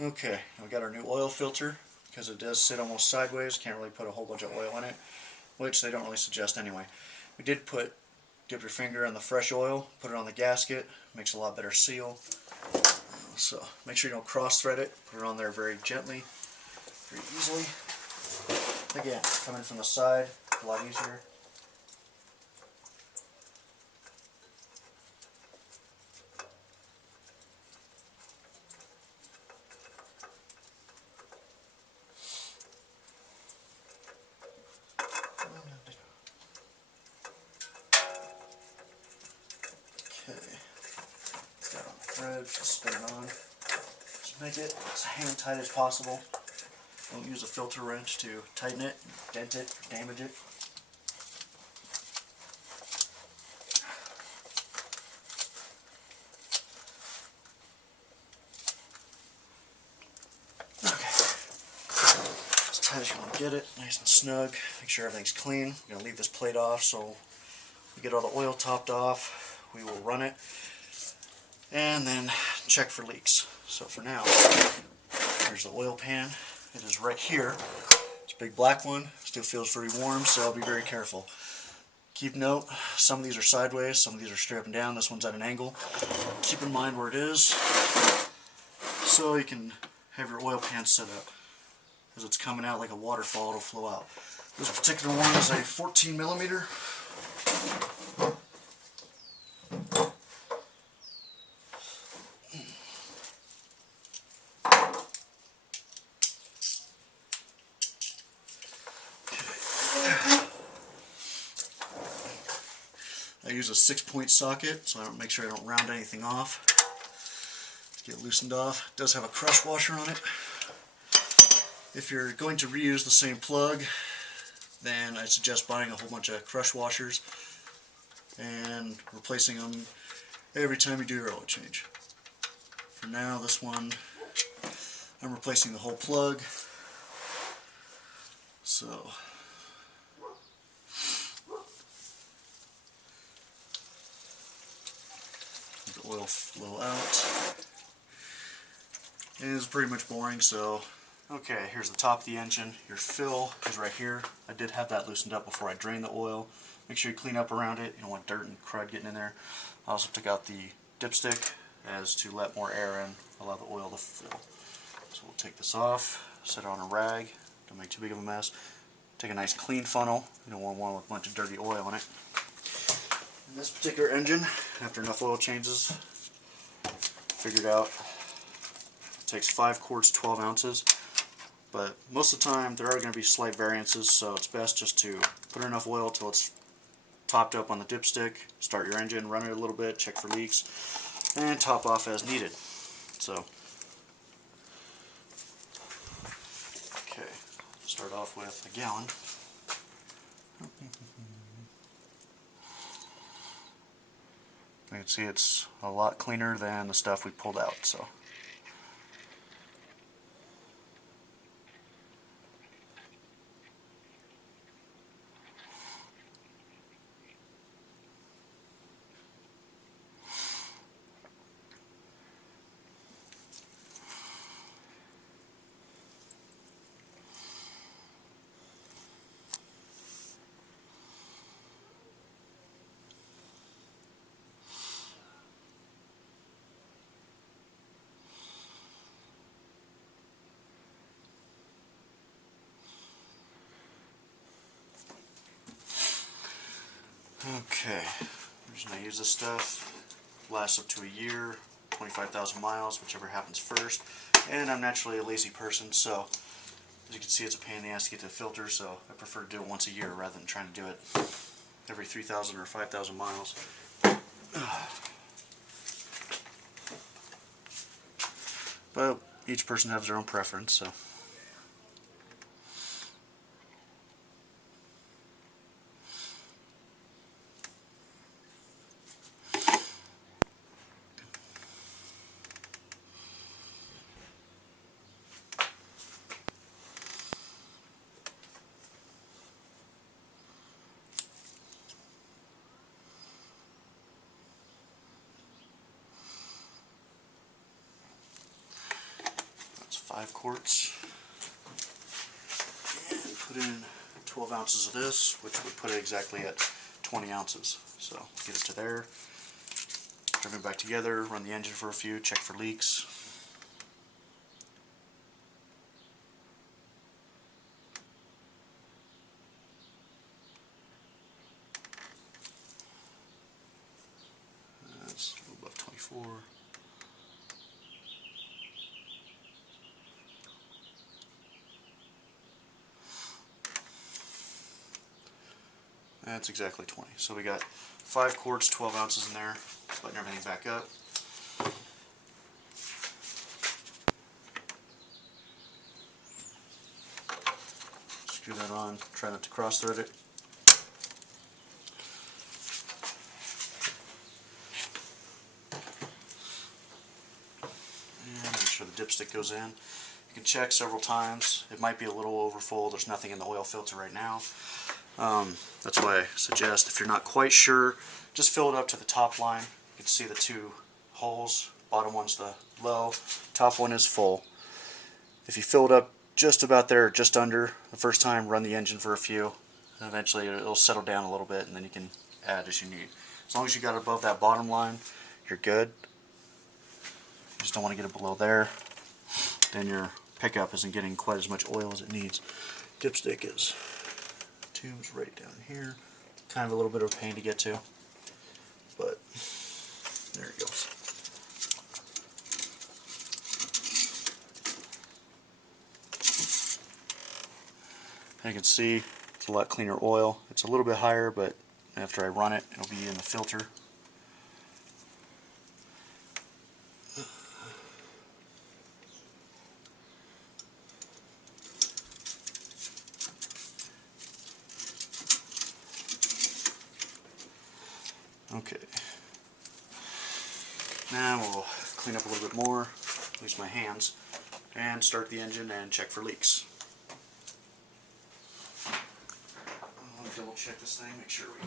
Okay, we got our new oil filter. Because it does sit almost sideways, can't really put a whole bunch of oil in it, which they don't really suggest anyway. We did dip your finger in the fresh oil, put it on the gasket, makes a lot better seal. So make sure you don't cross thread it, put it on there very gently, very easily. Again, coming from the side, a lot easier. Okay, got on the thread, just spin it on. Just make it as hand tight as possible. Don't use a filter wrench to tighten it, dent it, or damage it. Okay, as tight as you want to get it, nice and snug. Make sure everything's clean. I'm going to leave this plate off so we get all the oil topped off. We will run it and then check for leaks. So for now, here's the oil pan. It is right here. It's a big black one. Still feels very warm, so be very careful. Keep note, some of these are sideways, some of these are straight up and down. This one's at an angle. Keep in mind where it is so you can have your oil pan set up. As it's coming out like a waterfall, it'll flow out. This particular one is a 14 millimeter. I use a 6-point socket, so I don't make sure I don't round anything off. Get it loosened off. It does have a crush washer on it. If you're going to reuse the same plug, then I suggest buying a whole bunch of crush washers and replacing them every time you do your oil change. For now, this one, I'm replacing the whole plug. So the oil flow out. It is pretty much boring, so okay, here's the top of the engine. Your fill is right here. I did have that loosened up before I drained the oil. Make sure you clean up around it. You don't want dirt and crud getting in there. I also took out the dipstick as to let more air in, allow the oil to fill. So we'll take this off, set it on a rag, don't make too big of a mess. Take a nice clean funnel. You don't want one with a bunch of dirty oil in it. In this particular engine, after enough oil changes, figured out it takes 5 quarts, 12 ounces. But most of the time there are going to be slight variances, so it's best just to put in enough oil till it's topped up on the dipstick, start your engine, run it a little bit, check for leaks, and top off as needed. So, okay, start off with a gallon. You can see it's a lot cleaner than the stuff we pulled out. So. Okay, the reason I use this stuff, lasts up to a year, 25,000 miles, whichever happens first, and I'm naturally a lazy person, so as you can see it's a pain in the ass to get to the filter, so I prefer to do it once a year rather than trying to do it every 3,000 or 5,000 miles. But each person has their own preference, so. 5 quarts. And put in 12 ounces of this, which would put it exactly at 20 ounces. So get it to there. Bring it back together, run the engine for a few, check for leaks. That's a little above 24. That's exactly 20. So we got 5 quarts, 12 ounces in there. Button everything back up. Screw that on. Try not to cross thread it. And make sure the dipstick goes in. You can check several times. It might be a little overfull. There's nothing in the oil filter right now. That's why I suggest, if you're not quite sure, just fill it up to the top line. You can see the 2 holes. Bottom one's the low, top one is full. If you fill it up just about there, just under the first time, run the engine for a few, and eventually it'll settle down a little bit, and then you can add as you need. As long as you got it above that bottom line, you're good. You just don't want to get it below there. Then your pickup isn't getting quite as much oil as it needs. Dipstick is tubes right down here. Kind of a little bit of a pain to get to, but there it goes. You can see it's a lot cleaner oil. It's a little bit higher, but after I run it, it'll be in the filter. Okay. Now we'll clean up a little bit more, use my hands, and start the engine and check for leaks. I'll double check this thing, make sure we...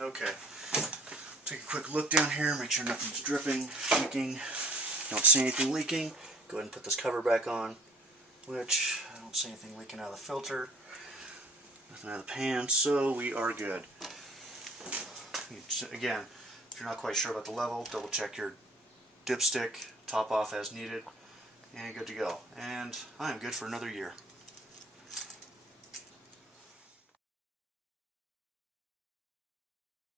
Okay, take a quick look down here, make sure nothing's dripping, leaking. Don't see anything leaking. Go ahead and put this cover back on, which I don't see anything leaking out of the filter, nothing out of the pan, so we are good. Again, if you're not quite sure about the level, double check your dipstick, top off as needed, and good to go. And I am good for another year.